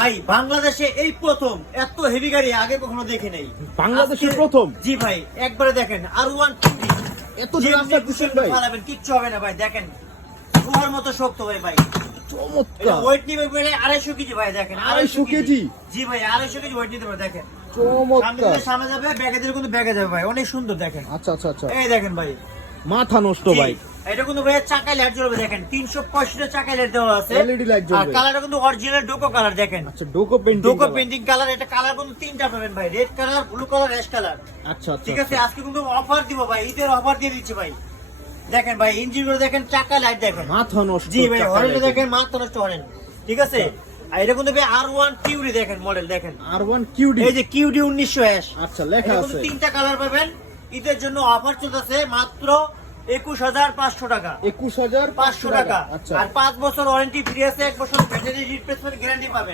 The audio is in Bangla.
ভাই বাংলাদেশে এই প্রথম এত হেভি গাড়ি আগে কখনো দেখে নাই। বাংলাদেশে আজকে- প্রথম? জি ভাই, একবারে দেখেন R1 এত ডিজাস্টার দিচ্ছেন ভাই, ফালাবেন কিচ্ছু হবে না ভাই। দেখেন গুহার মতো শক্ত ভাই। ভাই চমৎকার। ওয়েট নিবে 250 কেজি ভাই। দেখেন 250 কেজি? জি ভাই 250 কেজি ওয়েট নিতে পারে। দেখেন চমৎকার। সামনে যাবে, ব্যাগে দিলে কিন্তু ব্যাগে যাবে ভাই। অনেক সুন্দর দেখেন। আচ্ছা আচ্ছা আচ্ছা, এই দেখেন ভাই, মাথা নষ্ট জি, ভাই। এটা কিন্তু ভাই চাকায় লাইট জ্বলবে। দেখেন 365 চাকায় লাইট দেওয়া আছে, LED লাইট আর জ্বলবে। কালারটা কিন্তু অরিজিনাল ডোকো কালার। দেখেন আচ্ছা, ডোকো পেইন্টিং। ডোকো পেইন্টিং কালার। এটা কালার কিন্তু তিনটা পাবেন ভাই, red colour, blue colour, ash colour. আচ্ছা আচ্ছা, ঠিক আছে, আজকে কিন্তু অফার দিব ভাই, ঈদের অফার দিয়ে দিচ্ছি ভাই। দেখেন ভাই ইঞ্জিন গুলো দেখেন, চাকা লাইট দেখেন, মাথা নষ্ট। জি ভাই চাকা হরেন লাইট। দেখেন, মাথা নষ্ট হরেন। ঠিক আছে, আর এটা কিন্তু ভাই R1 কিউডি দেখেন মডেল। দেখেন R1 QD। এই যে কিউডি 1900 অ্যাশ। আচ্ছা, লেখা আছে। তিনটা কালার পাবেন। ঈদের জন্য অফার চলতেছে মাত্র 21,500 টাকা। 21,500 500 টাকা। আচ্ছা, আর 5 বছর ওয়ারেন্টি ফ্রি আছে, 1 বছর ব্যাটারি রিপ্লেসমেন্ট গ্যারান্টি পাবেন।